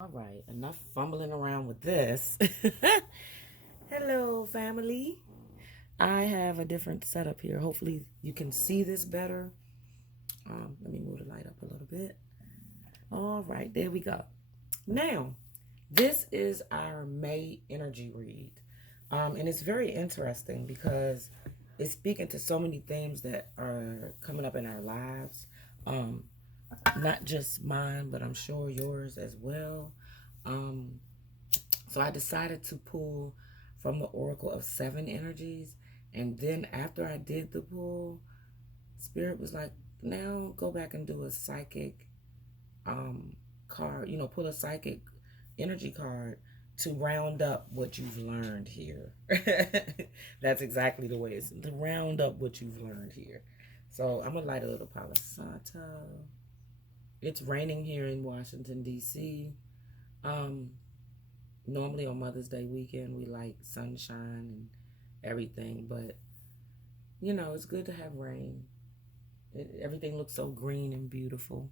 All right, enough fumbling around with this. Hello, family. I have a different setup here. Hopefully, you can see this better. Let me move the light up a little bit. All right, there we go. Now, this is our May energy read. And it's very interesting because it's speaking to so many themes that are coming up in our lives. Um, Not just mine, but I'm sure yours as well. Um, so I decided to pull from the Oracle of Seven Energies. And then after I did the pull, Spirit was like, now go back and do a psychic card, pull a psychic energy card to round up what you've learned here. That's exactly the way it's to round up what you've learned here. So I'm going to light a little Palo Santo. It's raining here in Washington, D.C. Normally on Mother's Day weekend, we like sunshine and everything, but it's good to have rain. Everything looks so green and beautiful.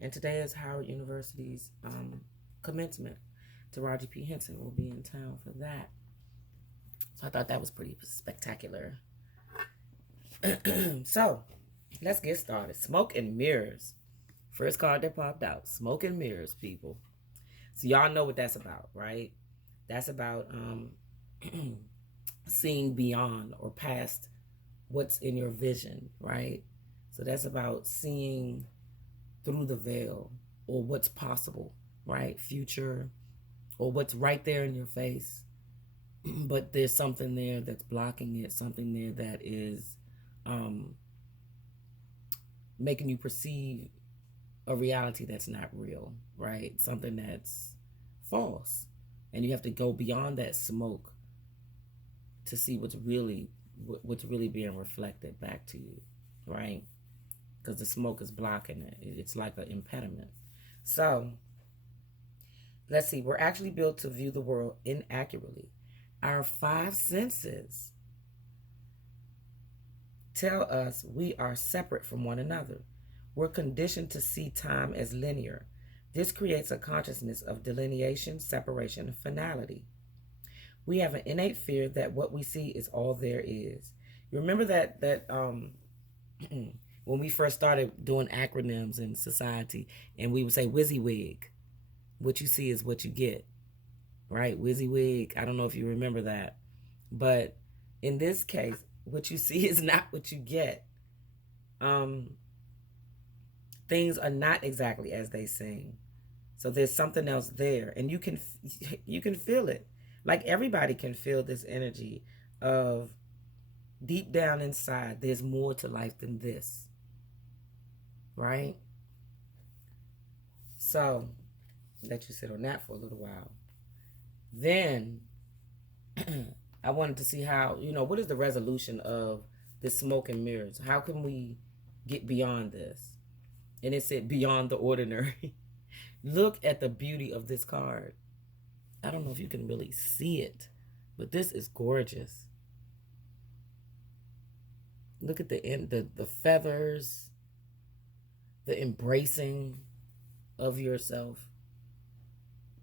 And today is Howard University's commencement. Taraji P. Henson will be in town for that. So I thought that was pretty spectacular. So let's get started. Smoke and mirrors. First card that popped out. Smoke and mirrors, people. So y'all know what that's about, right? That's about seeing beyond or past what's in your vision, right? So that's about seeing through the veil or what's possible, right? Future or what's right there in your face. But there's something there that's blocking it, something there that is making you perceive a reality that's not real, right? Something that's false. And you have to go beyond that smoke to see what's really being reflected back to you, right? Because the smoke is blocking it. It's like an impediment. So let's see. We're actually built to view the world inaccurately. Our five senses tell us we are separate from one another. We're conditioned to see time as linear. This creates a consciousness of delineation, separation, and finality. We have an innate fear that what we see is all there is. You remember that when we first started doing acronyms in society, and we would say WYSIWYG, what you see is what you get, right? WYSIWYG. I don't know if you remember that, but in this case, what you see is not what you get. Things are not exactly as they seem. So there's something else there, and you can feel it. Like everybody can feel this energy of deep down inside, there's more to life than this, right? So let you sit on that for a little while. Then I wanted to see how, what is the resolution of this smoke and mirrors? How can we get beyond this? And it said beyond the ordinary. Look at the beauty of this card. I don't know if you can really see it, but this is gorgeous. Look at the feathers, the embracing of yourself,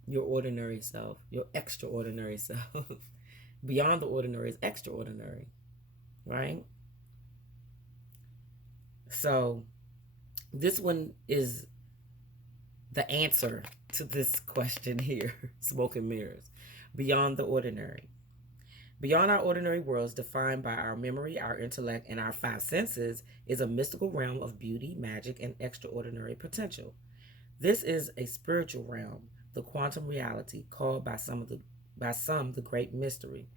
your ordinary self, your extraordinary self. Beyond the ordinary is extraordinary, right? So this one is the answer to this question here. Smoke and mirrors. Beyond the ordinary. Beyond our ordinary worlds defined by our memory, our intellect, and our five senses is a mystical realm of beauty, magic, and extraordinary potential. This is a spiritual realm, the quantum reality, called by some the great mystery.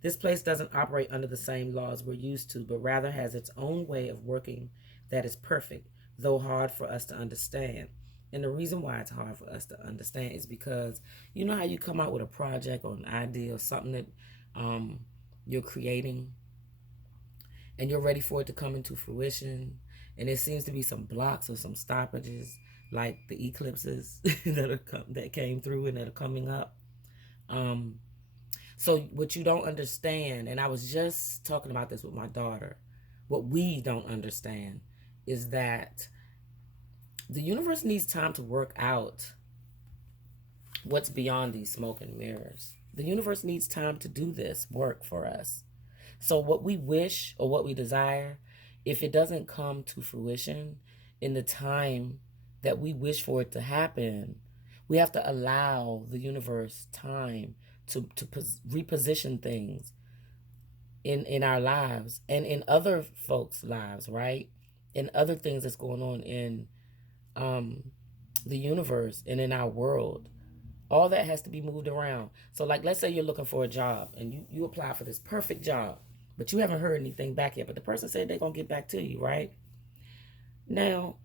This place doesn't operate under the same laws we're used to, but rather has its own way of working that is perfect, though hard for us to understand. And the reason why it's hard for us to understand is because you know how you come out with a project or an idea or something that you're creating and you're ready for it to come into fruition, and there seems to be some blocks or some stoppages, like the eclipses that came through and that are coming up. So what you don't understand, and I was just talking about this with my daughter, what we don't understand is that the universe needs time to work out what's beyond these smoke and mirrors. The universe needs time to do this work for us. So what we wish or what we desire, if it doesn't come to fruition in the time that we wish for it to happen, we have to allow the universe time to reposition things in our lives and in other folks' lives, right? And other things that's going on in um, the universe and in our world. All that has to be moved around. So, like, let's say you're looking for a job and you apply for this perfect job, but you haven't heard anything back yet. But the person said they're going to get back to you, right? Now,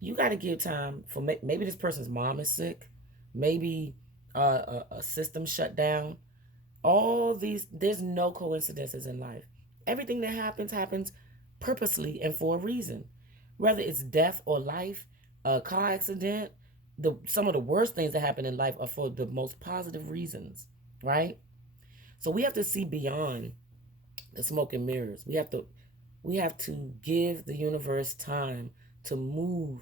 you got to give time for maybe this person's mom is sick, maybe a system shut down. All these, there's no coincidences in life. Everything that happens purposely and for a reason. Whether it's death or life, a car accident, some of the worst things that happen in life are for the most positive reasons, right? So we have to see beyond the smoke and mirrors. We have to give the universe time to move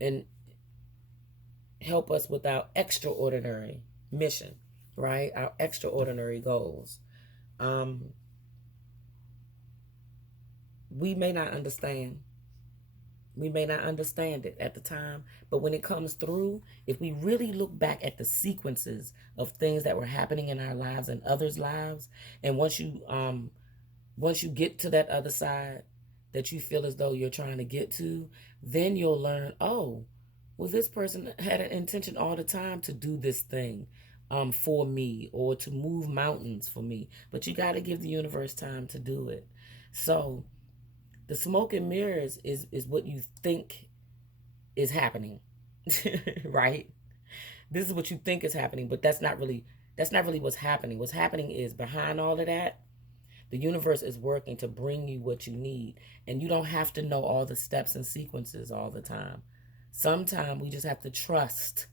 and help us with our extraordinary mission, right? Our extraordinary goals. We may not understand. We may not understand it at the time, but when it comes through, if we really look back at the sequences of things that were happening in our lives and others' lives, and once you get to that other side that you feel as though you're trying to get to, then you'll learn, oh, well, this person had an intention all the time to do this thing for me or to move mountains for me. But you got to give the universe time to do it. So the smoke and mirrors is what you think is happening, right? This is what you think is happening, but that's not really what's happening. What's happening is behind all of that, the universe is working to bring you what you need, and you don't have to know all the steps and sequences all the time. Sometimes we just have to trust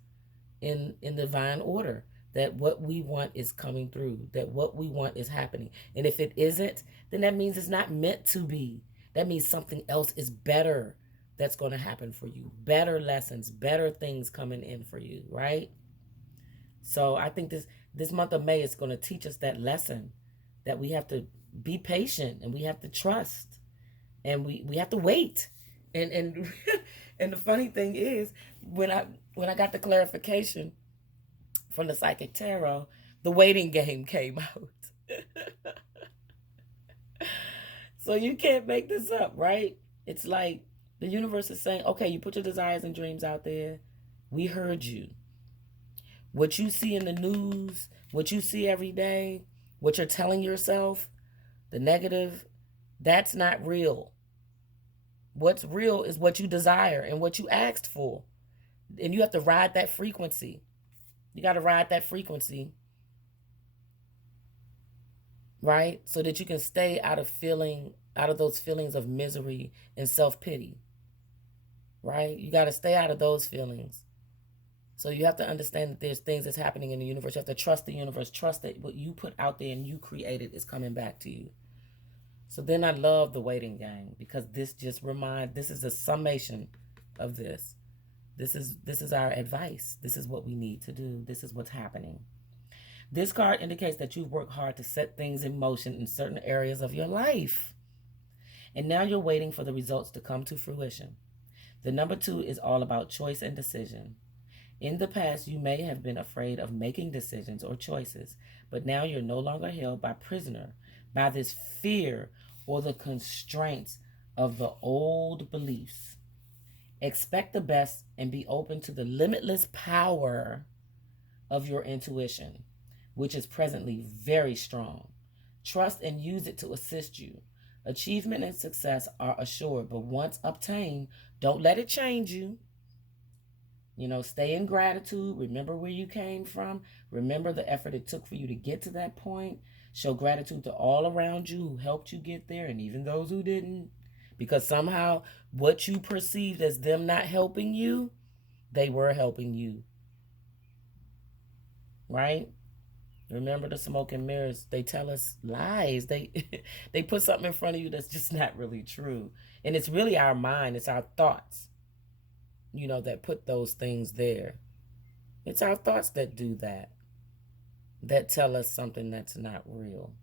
in divine order that what we want is coming through, that what we want is happening. And if it isn't, then that means it's not meant to be. That means something else is better that's going to happen for you. Better lessons, better things coming in for you, right? So I think this month of May is going to teach us that lesson, that we have to be patient and we have to trust and we have to wait. And and the funny thing is, when I got the clarification from the psychic tarot, the waiting game came out. So you can't make this up, right? It's like the universe is saying, okay, you put your desires and dreams out there. We heard you. What you see in the news, what you see every day, what you're telling yourself, the negative, that's not real. What's real is what you desire and what you asked for. And you have to ride that frequency. You got to ride that frequency, right? So that you can stay out of those feelings of misery and self-pity, right? You got to stay out of those feelings. So you have to understand that there's things that's happening in the universe. You have to trust the universe. Trust that what you put out there and you created is coming back to you. So then I love the waiting game, because this is a summation of this. This is our advice. This is what we need to do. This is what's happening. This card indicates that you've worked hard to set things in motion in certain areas of your life. And now you're waiting for the results to come to fruition. The number 2 is all about choice and decision. In the past, you may have been afraid of making decisions or choices, but now you're no longer held prisoner by this fear or the constraints of the old beliefs. Expect the best and be open to the limitless power of your intuition, which is presently very strong. Trust and use it to assist you. Achievement and success are assured, but once obtained, don't let it change you. Stay in gratitude. Remember where you came from. Remember the effort it took for you to get to that point. Show gratitude to all around you who helped you get there, and even those who didn't. Because somehow what you perceived as them not helping you, they were helping you. Right? Remember the smoke and mirrors. They tell us lies. They put something in front of you that's just not really true. And it's really our mind. It's our thoughts, that put those things there. It's our thoughts that do that, that tell us something that's not real.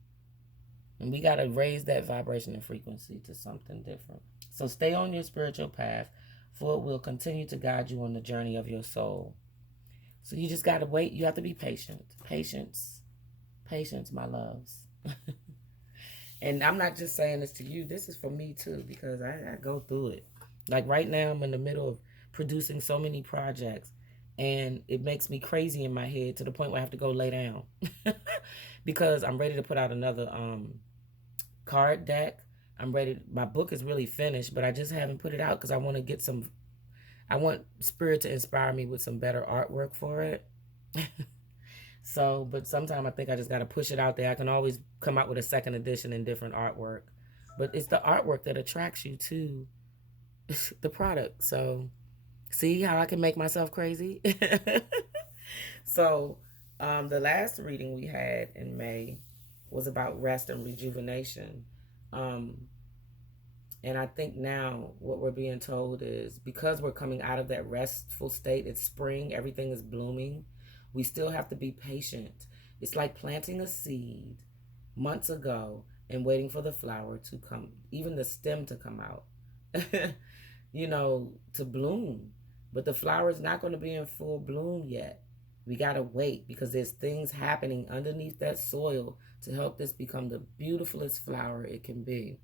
And we got to raise that vibration and frequency to something different. So stay on your spiritual path, for it will continue to guide you on the journey of your soul. So you just got to wait. You have to be patient. Patience. Patience, my loves. And I'm not just saying this to you. This is for me too, because I go through it. Like right now, I'm in the middle of producing so many projects, and it makes me crazy in my head to the point where I have to go lay down because I'm ready to put out another card deck. I'm ready. My book is really finished, but I just haven't put it out because I want to get some. I want Spirit to inspire me with some better artwork for it. So, but sometimes I think I just got to push it out there. I can always come out with a second edition in different artwork, but it's the artwork that attracts you to the product. So, see how I can make myself crazy? So, the last reading we had in May was about rest and rejuvenation. Um, and I think now what we're being told is because we're coming out of that restful state, it's spring, everything is blooming. We still have to be patient. It's like planting a seed months ago and waiting for the flower to come, even the stem to come out, to bloom. But the flower is not going to be in full bloom yet. We got to wait because there's things happening underneath that soil to help this become the beautifulest flower it can be.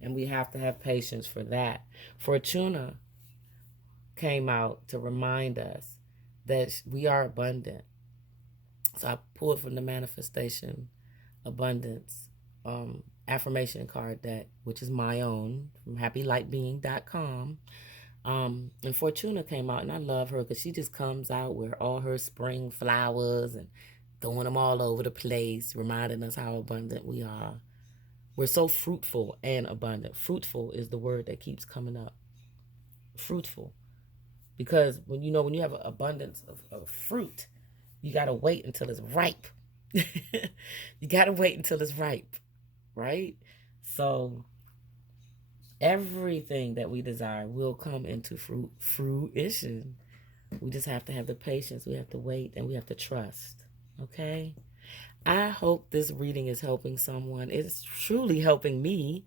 And we have to have patience for that. Fortuna came out to remind us that we are abundant. So I pulled from the Manifestation Abundance affirmation card deck, which is my own, from happylightbeing.com. And Fortuna came out, and I love her because she just comes out with all her spring flowers and throwing them all over the place, reminding us how abundant we are. We're so fruitful and abundant. Fruitful is the word that keeps coming up. Fruitful. Because when you have an abundance of fruit, you got to wait until it's ripe. You got to wait until it's ripe, right? So everything that we desire will come into fruition. We just have to have the patience. We have to wait, and we have to trust. Okay? I hope this reading is helping someone. It's truly helping me.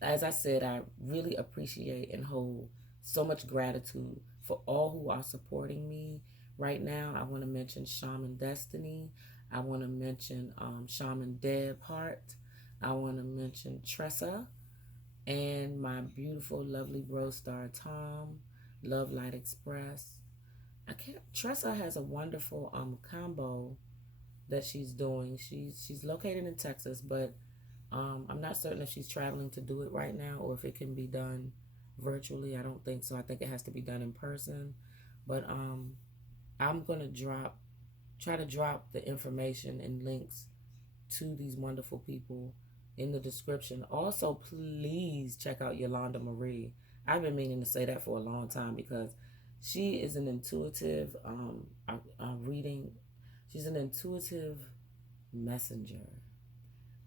As I said, I really appreciate and hold so much gratitude for all who are supporting me right now. I want to mention Shaman Destiny. I want to mention Shaman Deb Hart. I want to mention Tressa and my beautiful, lovely bro star Tom, Love Light Express. Tressa has a wonderful combo that she's doing. She's located in Texas, but I'm not certain if she's traveling to do it right now or if it can be done virtually. I don't think so. I think it has to be done in person. But I'm gonna try to drop the information and links to these wonderful people in the description. Also, please check out Yolanda Marie. I've been meaning to say that for a long time because she is an intuitive reading. She's an intuitive messenger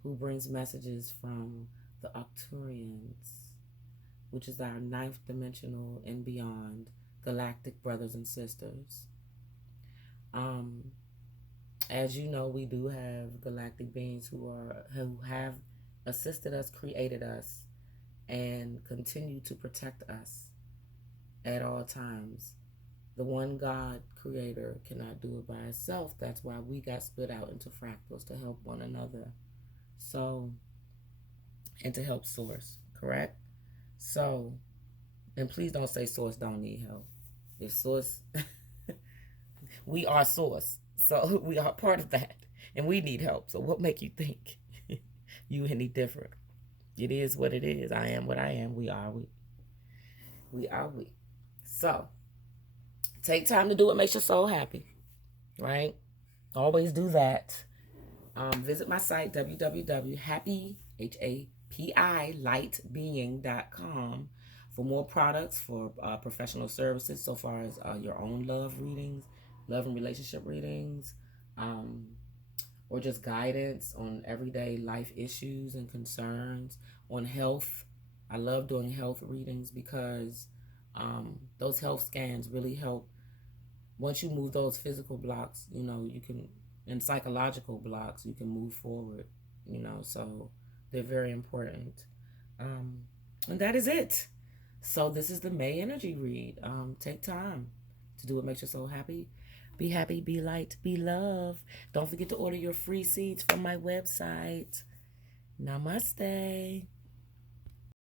who brings messages from the Arcturians, which is our ninth dimensional and beyond galactic brothers and sisters. As you know, we do have galactic beings who have assisted us, created us, and continue to protect us at all times. The one God creator cannot do it by itself. That's why we got split out into fractals to help one another. So, and to help source, correct? So, and please don't say source don't need help. If source, we are source. So we are part of that. And we need help. So what make you think you any different? It is what it is. I am what I am. We are we. We are we. So, take time to do what makes your soul happy, right? Always do that. Visit my site, www.happylightbeing.com for more products, for professional services so far as your own love readings, love and relationship readings, or just guidance on everyday life issues and concerns, on health. I love doing health readings because Those health scans really help. Once you move those physical blocks, you can, and psychological blocks, you can move forward, so they're very important. And that is it. So this is the May energy read. Take time to do what makes your soul happy. Be happy, be light, be love. Don't forget to order your free seeds from my website. Namaste.